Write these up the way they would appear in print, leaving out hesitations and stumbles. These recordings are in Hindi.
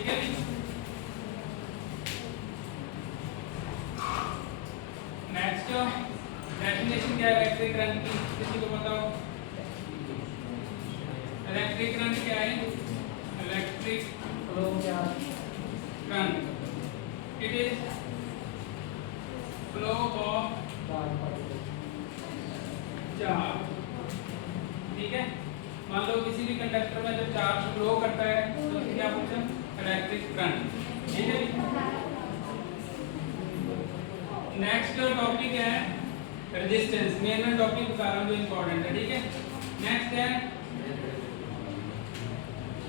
ठीक है जी। नेक्स्ट डेफिनेशन क्या है इलेक्ट्रिक करंट की, किसी को बताओ? इलेक्ट्रिक करंट क्या है? Electric current it is flow of charge. ठीक है, मान लो किसी भी कंडक्टर में जब चार्ज फ्लो करता है तो उसे क्या बोलते हैं? Electric current. ठीक है, नेक्स्ट टॉपिक है रेजिस्टेंस। मेन टॉपिक बता रहा हूं जो इंपॉर्टेंट है। ठीक है, नेक्स्ट है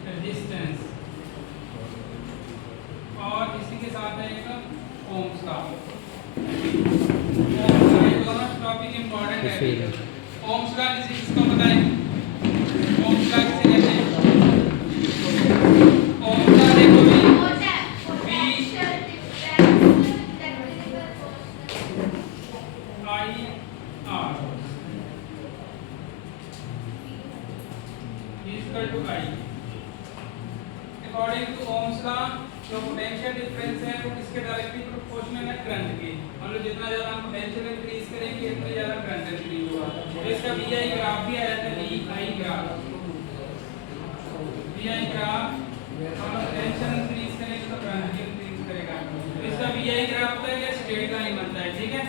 रेजिस्टेंस और इसी के साथ है एक ओम्स का। दोनों टॉपिक इंपॉर्टेंट है। ओम्स का किसको पता है? ओम्स का किसे कहते हैं? ओम्स का देखो भी अकॉर्डिंग टू ओम्स का जो पोटेंशियल डिफरेंस है वो किसके डायरेक्टली प्रोपोर्शनल है? करंट के। मतलब जितना ज्यादा हम पोटेंशियल इंक्रीज करेंगे उतना ज्यादा करंट इंक्रीज होगा। तो इसका VI ग्राफ भी आया था, VI ग्राफ। VI ग्राफ हम पोटेंशियल इंक्रीज करेंगे तो करंट भी इंक्रीज करेगा। तो इसका VI ग्राफ होता है क्या? स्ट्रेट लाइन बनता है। ठीक है,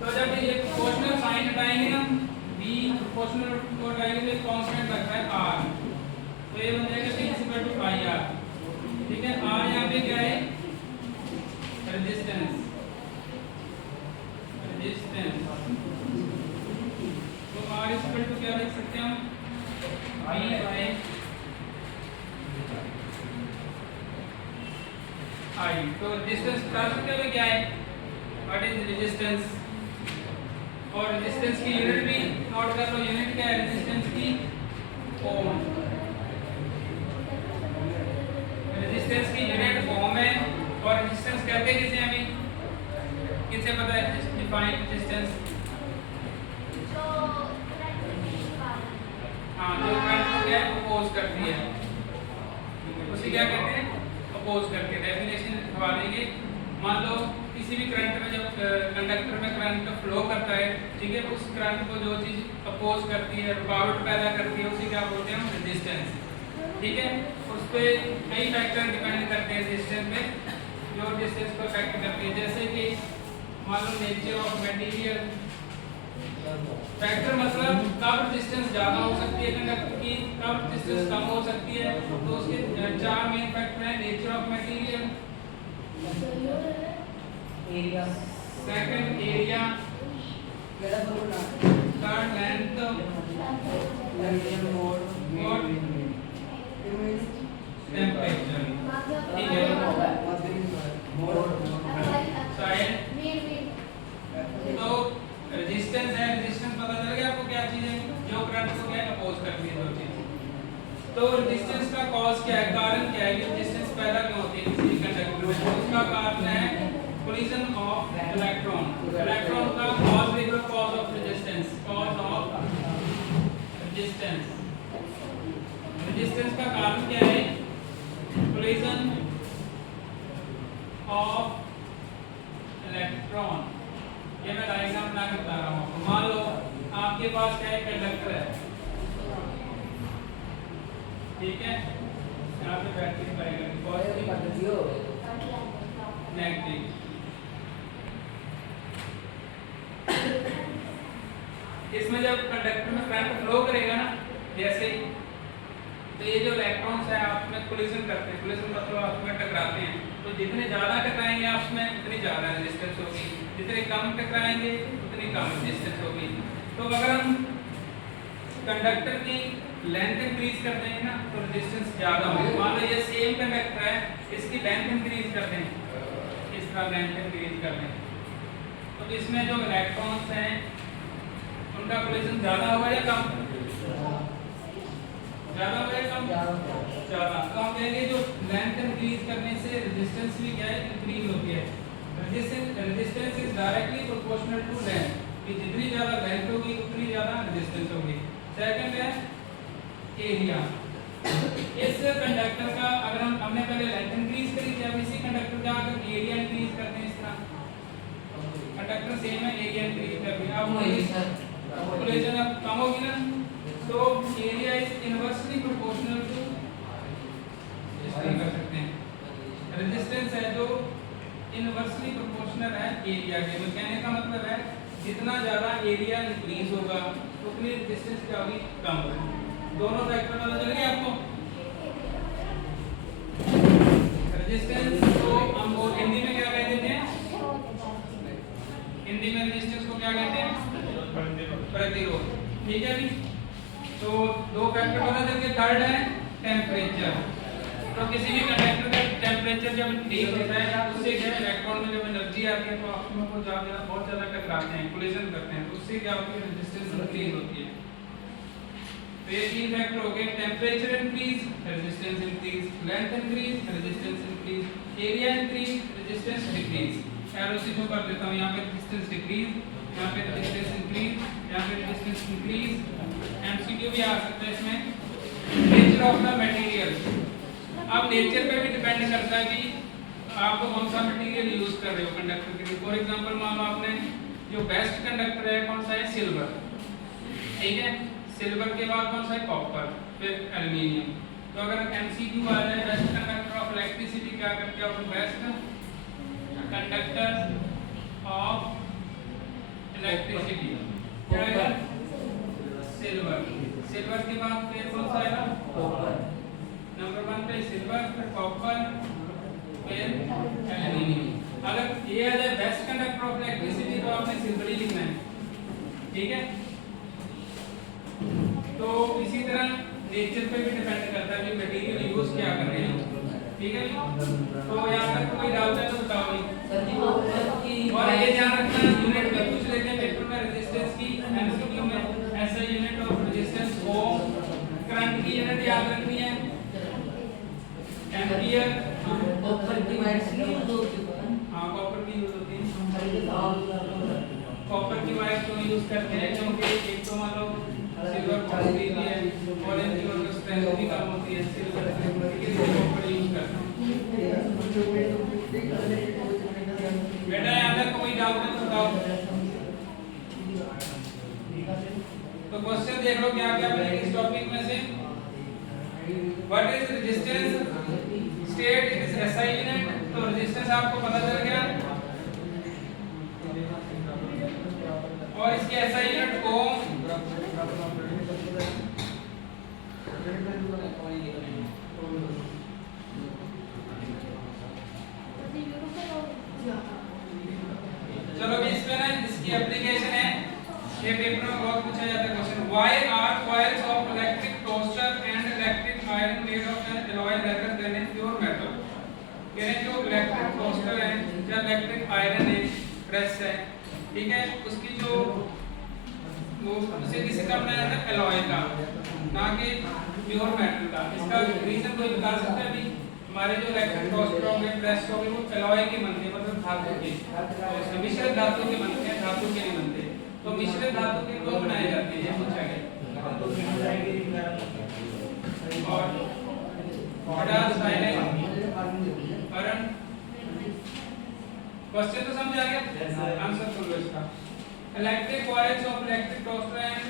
तो जब ये प्रोपोर्शनल साइन हटाएंगे ना, V प्रोपोर्शनल को हटाएंगे तो एक कांस्टेंट लगता है R, तो ये बन जाएगा V = IR। ठीक है, R यहाँ पे क्या है? रेजिस्टेंस। रेजिस्टेंस तो R = क्या लिख सकते हैं हम? I। तो रेजिस्टेंस प्राकृतिक क्या है? What is resistance? और रेजिस्टेंस की यूनिट भी नोट कर लो। यूनिट क्या है रेजिस्टेंस की? ओम। रेजिस्टेंस की यूनिट ओम है। और रेजिस्टेंस कहते हैं किसे? हमें किसे पता है डिफाइन रेजिस्टेंस? हाँ, जो करंट को क्या है? अपोज करती है, उसे क्या कहते हैं? अपोज करती है। डेफिनेशन लिखवा देंगे। मान लो किसी भी करंट में जब कंडक्टर में करंट फ्लो करता है, ठीक है, उस करंट को जो चीज अपोज करती है, रुकावट पैदा करती है, उसे क्या बोलते हैं? रेजिस्टेंस। ठीक है, उस पे कई फैक्टर डिपेंड करते हैं रेजिस्टेंस में, जो रेजिस्टेंस को अफेक्ट करते हैं। जैसे कि मान लो नेचर ऑफ मटेरियल फैक्टर, मतलब कब रेजिस्टेंस ज्यादा हो सकती है कंडक्टर की, कब रेजिस्टेंस कम हो सकती है। तो उसके चार मेन फैक्टर हैं। Nature of material, area, second area, third length और टेम्परेचर। ठीक है, साइड। तो रेजिस्टेंस है, रेजिस्टेंस पता चल गया आपको क्या चीज है? जो करंट को क्या अपोज करती है, जो चीज। तो रेजिस्टेंस का कॉज क्या है? कारण क्या है कि रेजिस्टेंस पैदा क्यों होती है किसी कंडक्टर में? उसका कारण है कोलिजन ऑफ इलेक्ट्रॉन। इलेक्ट्रॉन का कॉज लिख लो, cause of resistance. Cause of resistance, resistance का कारण क्या है? Collision of electron. ये मैं डायग्राम बना के बता रहा हूँ आपको। मान लो आपके पास क्या एक कंडक्टर है, ठीक है, यहाँ पे बैटरी पाएगा पॉजिटिव नेगेटिव। इसमें जब कंडक्टर में करंट फ्लो करेगा ना, जैसे ही, तो ये जो इलेक्ट्रॉन्स है आपस में कोलिजन करते हैं। कोलिजन मतलब आपस में टकराते हैं। तो जितने ज्यादा टकराएंगे आपस में उतनी ज्यादा रेजिस्टेंस होगी, जितने कम टकराएंगे उतनी कम रेजिस्टेंस होगी। तो अगर हम कंडक्टर की लेंथ इंक्रीज कर देंगे ना तो रेजिस्टेंस ज्यादा होगी। मान लो ये सेम कंडक्टर है, इसकी लेंथ इंक्रीज कर दें, इस तरह लेंथ इंक्रीज कर दें, तो इसमें जो इलेक्ट्रॉन्स हैं उनका कोलिजन ज्यादा होगा या कम? ज्यादा होगा या कम? ज्यादा। तो हम कहेंगे जो लेंथ इंक्रीज करने से रेजिस्टेंस भी क्या है? इंक्रीज होती है। Resistance is directly proportional to length, कि जितनी ज्यादा लेंथ होगी उतनी ज्यादा रेजिस्टेंस होगी। सेकंड है एरिया। इस कंडक्टर का अगर हमने पहले लेंथ इंक्रीज करी थी, अब इसी कंडक्टर का अगर एरिया इंक्रीज करते हैं, इस तरह कंडक्टर सेम है, एरिया इंक्रीज कर दिया, अब पॉपुलेशन अब कम होगी ना, तो area is inversely proportional to, इस तरह कर सकते हैं, रेजिस्टेंस है जो इनवर्सली प्रोपोर्शनल है एरिया के। तो कहने का मतलब है जितना ज़्यादा एरिया इंक्रीज होगा उतनी रेजिस्टेंस क्या होगी, कम होगी। दोनों फैक्टर पता चल गया आपको। रेजिस्टेंस को हम हिंदी में क्या कहते हैं, हिंदी में रेजिस्टेंस को क्या कहते हैं, प्रतिरोध। ठीक है जी। तो दो फैक्टर पता चल गए। थर्ड है टेम्परेचर। तो किसी भी कंडक्टर का टेम्परेचर जब ठीक होता है उससे क्या इलेक्ट्रॉन में जब एनर्जी आती है तो आपस में बहुत ज़्यादा टकराते हैं, कोलिजन करते हैं, तो उससे क्या होती है, रेजिस्टेंस इंक्रीज होती है। तो ये तीन फैक्टर हो गए, temperature increase, resistance increase, length increase, resistance increase, area increase, resistance decrease. Arrow से शो कर देता हूँ, यहाँ पे रेजिस्टेंस डिक्रीज, यहाँ पे रेजिस्टेंस इंक्रीज, यहाँ पे रेजिस्टेंस इंक्रीज। एमसीक्यू भी आ सकता है इसमें। नेचर ऑफ द मटेरियल, अब नेचर पे भी डिपेंड करता है कि आपको कौन सा मटेरियल यूज कर रहे हो कंडक्टर के लिए। फॉर एग्जांपल मान लो आपने जो बेस्ट कंडक्टर है कौन सा है, सिल्वर। ठीक है, सिल्वर के बाद कौन सा है, कॉपर, फिर एल्युमिनियम। तो अगर एमसीक्यू आ जाए बेस्ट कंडक्टर ऑफ इलेक्ट्रिसिटी, क्या करके आप बेस्ट कंडक्टर ऑफ इलेक्ट्रिसिटी क्या है, सिल्वर। सिल्वर के बाद फिर कौन सा है, कॉपर। नंबर 1 पे सिल्वर, फिर कॉपर, फिर एल्युमिनियम। अगर ये आ जाए बेस्ट कंडक्टर ऑफ इलेक्ट्रिसिटी तो आपने सिल्वर ही लिखना है। ठीक है, तो इसी तरह नेचर पे भी डिपेंड करता है कि मटेरियल यूज क्या कर रहे हैं। ठीक है, तो यहाँ तक कोई डाउट है तो बताओ भाई। और ये ध्यान रखना यूनिट में पूछ लेते हैं पेपर में रेजिस्टेंस की, एमसीक्यू में ऐसा unit of resistance ohm, current की यूनिट याद रखनी है एम्पियर, कॉपर की वायर नहीं यूज होती है। हाँ कॉपर की यूज होती है। कॉपर की वायर क्यों यूज करते हैं, क्योंकि एक तो मान लो सिल्वर कॉस्टली है और इनकी मतलब स्ट्रेंथ भी कम होती है, सिल्वर के लिए कॉपर यूज करते हैं। बेटा यहाँ तक कोई डाउट है तो बताओ। तो क्वेश्चन देख लो क्या क्या बनेगा इस टॉपिक में से। What is resistance, state it is SI unit. तो रेजिस्टेंस आपको पता चल गया और इसकी एसआई यूनिट ओम। चलो अभी इसमें ना इसकी एप्लीकेशन है, ये पेपर में बहुत पूछा जाता है question. Why are coils of electric toaster and electric iron made of an alloy rather than a pure metal. कह रहे हैं जो इलेक्ट्रिक टोस्टर है या इलेक्ट्रिक आयरन है, प्रेस है, ठीक है, उसकी जो वो उसे किसी का बनाया था, एलॉय का, ना कि प्योर मेटल का। इसका रीजन कोई बता सकता है अभी? हमारे जो इलेक्ट्रिक टोस्टर हो गए, प्रेस हो गए, वो एलॉय के बनते हैं, मतलब धातु के, तो मिश्रित धातु के बनते हैं, धातु के नहीं बनते। तो मिश्रित धातु के क्यों बनाए जाते हैं, ये पूछा गया। और क्वेश्चन तो समझ आ गया, आंसर सुन लो इसका। Electric coils of electric toaster and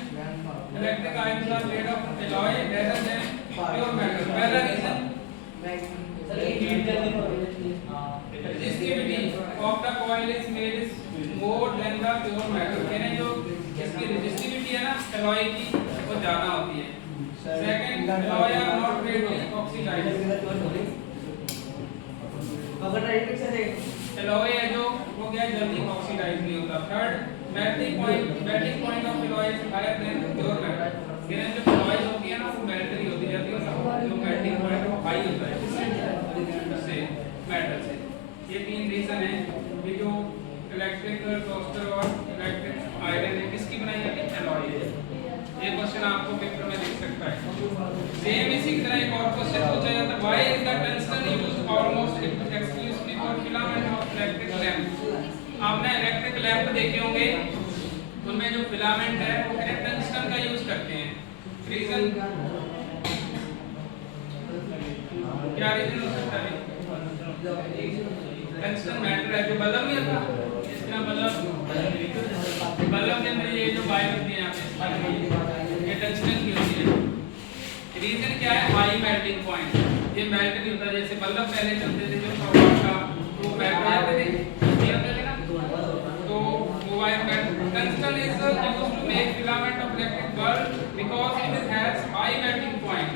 electric iron are made of alloy rather than pure metal. पहला reason resistivity of the coil is made is more than the pure metal। यानी जो इसकी रेजिस्टिविटी है ना एलॉय की, वो ज्यादा होती है। Second, alloy are not readily oxidized। Alloy है जो वो क्या जल्दी ऑक्सीडाइज नहीं होता। Third, melting point of alloy is higher than pure metal। यानी जो एलॉय होती है ना वो मेल्ट नहीं होती जाती है, जो melting point वो हाई होता है इससे मेटल से। ये तीन रीजन है कि जो इलेक्ट्रिक टोस्टर और इलेक्ट्रिक आयरन है किसकी बनाई जाती है, एलॉय है। ये क्वेश्चन आपको पेपर में दिख सकता है। सेम इसी की तरह एक और क्वेश्चन पूछा जाता है, why is the tungsten used almost exclusively for filament of electric lamp. आपने इलेक्ट्रिक लैंप देखे होंगे, उनमें जो फिलामेंट है वो टंगस्टन का यूज करते हैं। रीजन क्या रीजन हो सकता है? टंगस्टन मेटल है जो बल्ब में था, इस तरह बल्ब के अंदर ये जो वायर होती है यहाँ पे ये टंगस्टन की होती है। रीजन क्या है? High melting point. ये मेल्ट नहीं होता, जैसे बल्ब पहले चलते थे जो पावर का तो मेल्ट हो जाते थे, ये होते थे ना, तो वो wire melt. Tungsten is used to make filament of electric bulb because it has high melting point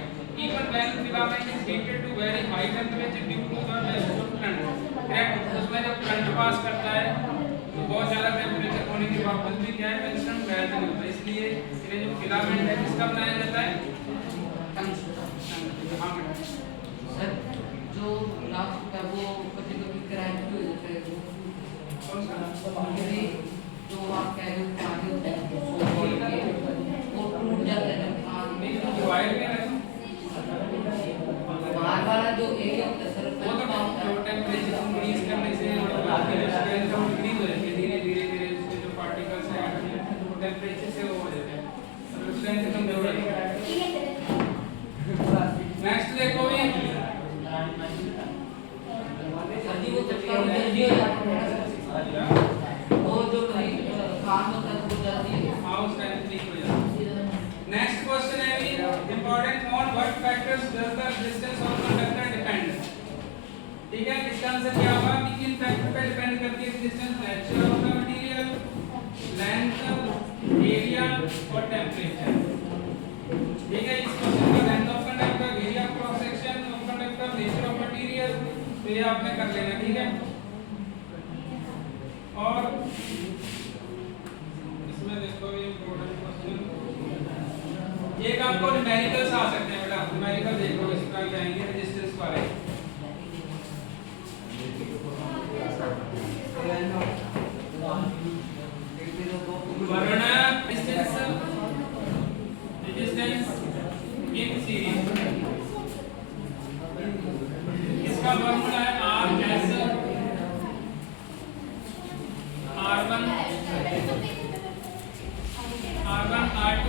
even when filament is heated to very high temperature due to the passage of current। Correct, उसमें जब करंट पास करता है तो बहुत ज़्यादा टेम्परेचर होने के बावजूद भी क्या है, टंगस्टन मेल्ट नहीं होता। इसलिए ये जो फिलामेंट है किसका बनाया जाता है? सर जो लास्ट का वो कभी कभी क्रैक भी हो जाता है, कौन सा? यदि जो आप कह रहे हो पानी होता है वो टूट जाता है जब आदमी जो वायर क्या है बार बार जो एरिया होता है सर वो तो टेम्परेचर इंक्रीज करने से स्ट्रेंथ इंक्रीज हो जाती है, धीरे धीरे उसके जो पार्टिकल्स हैं टेम्परेचर से वो हो जाते हैं, स्ट्रेंथ कमजोर हो जाती है। नेक्स्ट देखो भी सर जी वो चक्कर में जल्दी हो जाता है, वो जो कहीं काम होता है वो जल्दी हाउ स्ट्रेंथ ठीक हो जाती है। नेक्स्ट क्वेश्चन है भी important, on what factors does the resistance of conductor depend. ठीक है, इसका आंसर क्या होगा कि किन फैक्टर पे डिपेंड करती है resistance? Nature of the material, length, area और टेम्परेचर। ठीक है, इस क्वेश्चन का length of conductor, area cross section of conductor, nature of material, तो ये आपने कर लेना। ठीक है, और इसमें देखो ये इंपॉर्टेंट क्वेश्चन, एक आपको न्यूमेरिकल्स आ सकते हैं बेटा, न्यूमेरिकल देखो इस तरह के आएंगे रेजिस्टेंस वाले। वर्ण रेजिस्टेंस इन सीरीज, इसका फॉर्मूला है RS R1 R2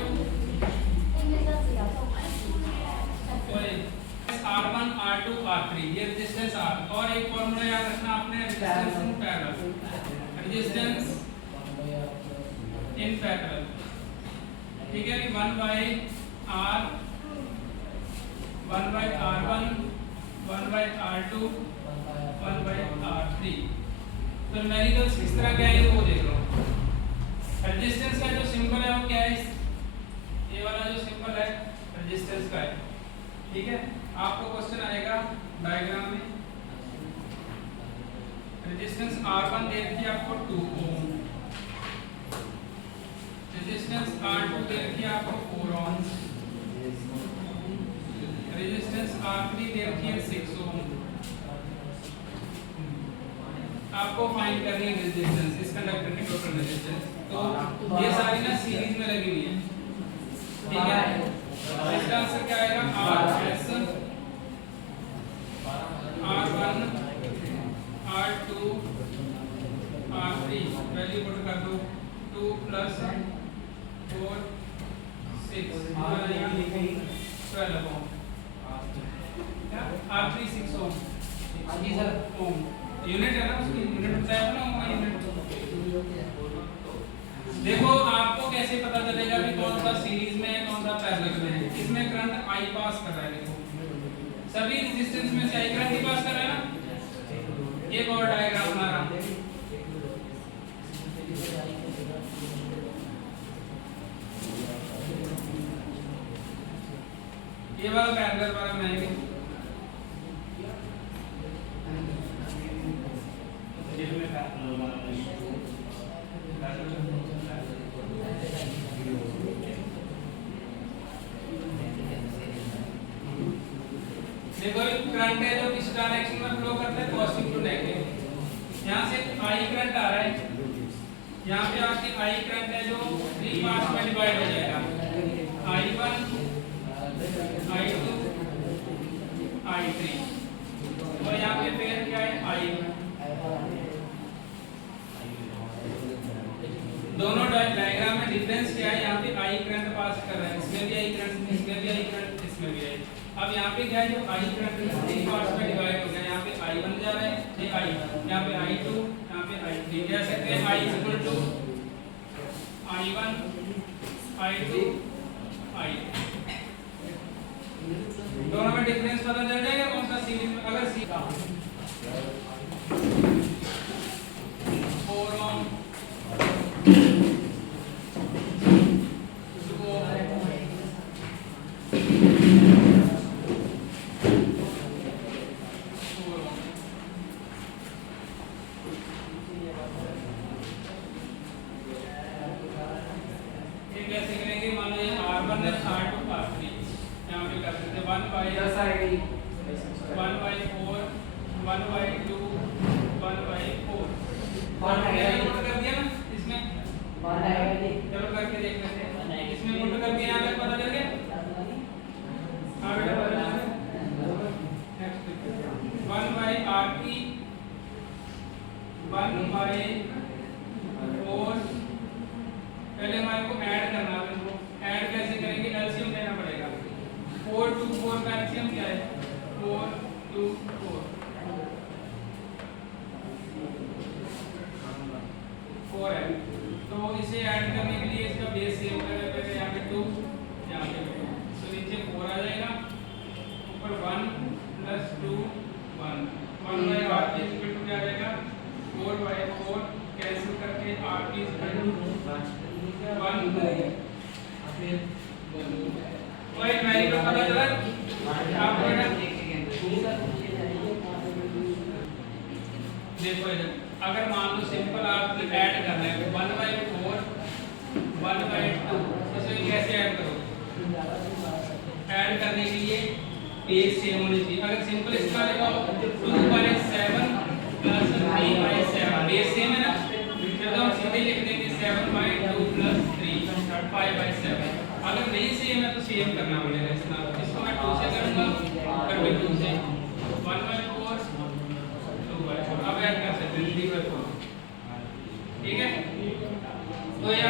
R1 R2 R3, ये रेजिस्टेंस R। और एक फॉर्मूला याद रखना आपने, resistance in parallel, resistance in parallel. ठीक है कि 1 by R 1 by R1 1 by R2 1 by R3। तो न्यूमेरिकल्स किस तरह के आएंगे वो देख लो। रेजिस्टेंस का जो सिंबल है वो क्या है? ये वाला जो सिंबल है रेजिस्टेंस का है। ठीक है, आपको क्वेश्चन आएगा डायग्राम में, रेजिस्टेंस R1 दे रखी है आपको 2 ओम, रेजिस्टेंस R2 दे रखी है आपको 4 ओम, रेजिस्टेंस R3 दे रखी है 6 ओम। आपको फाइंड करनी है रेजिस्टेंस, इस कंडक्टर की टोटल रेजिस्टेंस। तो ये सारी ना सीरीज में लगी हुई है। ठीक है, इसका आंसर क्या आएगा? RS R1 R2 R3, value put कर दो, 2 + 4 6 12 ओम, R3 6 ओम। हाँ जी सर, ओम यूनिट है ना, उसकी यूनिट बताया ना, ओम यूनिट। देखो आपको कैसे पता चलेगा कि कौन सा सीरीज में है कौन सा पैरेलल में है? इसमें करंट I पास कर रहा है, देखो सभी रेजिस्टेंस में से I करंट ही पास कर रहा है ना। एक और डायग्राम बना रहा हूं, ये वाला पैरेलल वाला बनाएंगे। देखो करंट है जो किस डायरेक्शन में फ्लो करता है, पॉजिटिव टू नेगेटिव। यहाँ से I करंट आ रहा है, यहाँ पे आपके I करंट है जो 3 पार्ट्स में डिवाइड हो जाएगा, I1 I2 I3, और यहाँ पे फिर क्या है I। दोनों डायग्राम में डिफरेंस क्या है? यहाँ पे I करंट पास कर रहा है, इसमें भी I करंट, इसमें भी I करंट, इसमें भी I। अब यहाँ पे क्या है, जो आई करंट तीन पार्ट्स में डिवाइड हो गया, यहाँ पे आई बन जा रहा है, ये आई, यहाँ पे आई टू, यहाँ पे आई थ्री, कह सकते हैं I equal to I one, I two, I. दोनों में डिफरेंस पता चल जाएगा कौन सा सीरीज में, अगर सी 4 ओम 2 ओम कैसे करेंगे, मान लो ये R1 है, R2, R3, यहाँ पे कर सकते हैं 1 by 1 by 4, 1 by 2, 1 by 4, और नोट कर दिया ना इसमें, चलो करके देख लेते हैं, इसमें नोट कर दिया, यहाँ तक पता चल गया। हाँ बेटा पता चल गया। नेक्स्ट 1 by R3, 1 by 4, पहले हमारे को ऐड करना है, इनको ऐड कैसे करेंगे, एलसीएम लेना पड़ेगा। 4 टू 4 का एलसीएम क्या है, 4 टू 4, 4 है। तो इसे ऐड करने के लिए इसका बेस सेव करना पड़ेगा, यहाँ पे 2, यहाँ पे 2, तो नीचे 4 आ जाएगा, ऊपर 1 प्लस 2 1, 1 बाई आर की इक्वल टू क्या आ जाएगा, 4 बाई 4, कैंसिल करके आर की इक्वल टू 1 कोई मैरी को पता चला आपको बेटा, देखो इधर अगर मान लो सिंपल आप ऐड करना है 1 by 4 1 by 2, इसमें कैसे ऐड करोगे, ऐड करने के लिए बेस सेम होनी चाहिए। अगर सिंपल इसका लगाओ 2 by 7 plus 3 by 7, base same है ना, फिर तो हम सीधे लिख देंगे 7 by 2 प्लस 3 5 by 7। अगर नहीं सेम है तो सेम करना पड़ेगा, इसको मैं 2 से करूंगा, फिर मैं 2 से 1 by 4 2 by 4, अब ऐड कर सकते हैं 3 by 4, ठीक है। तो ये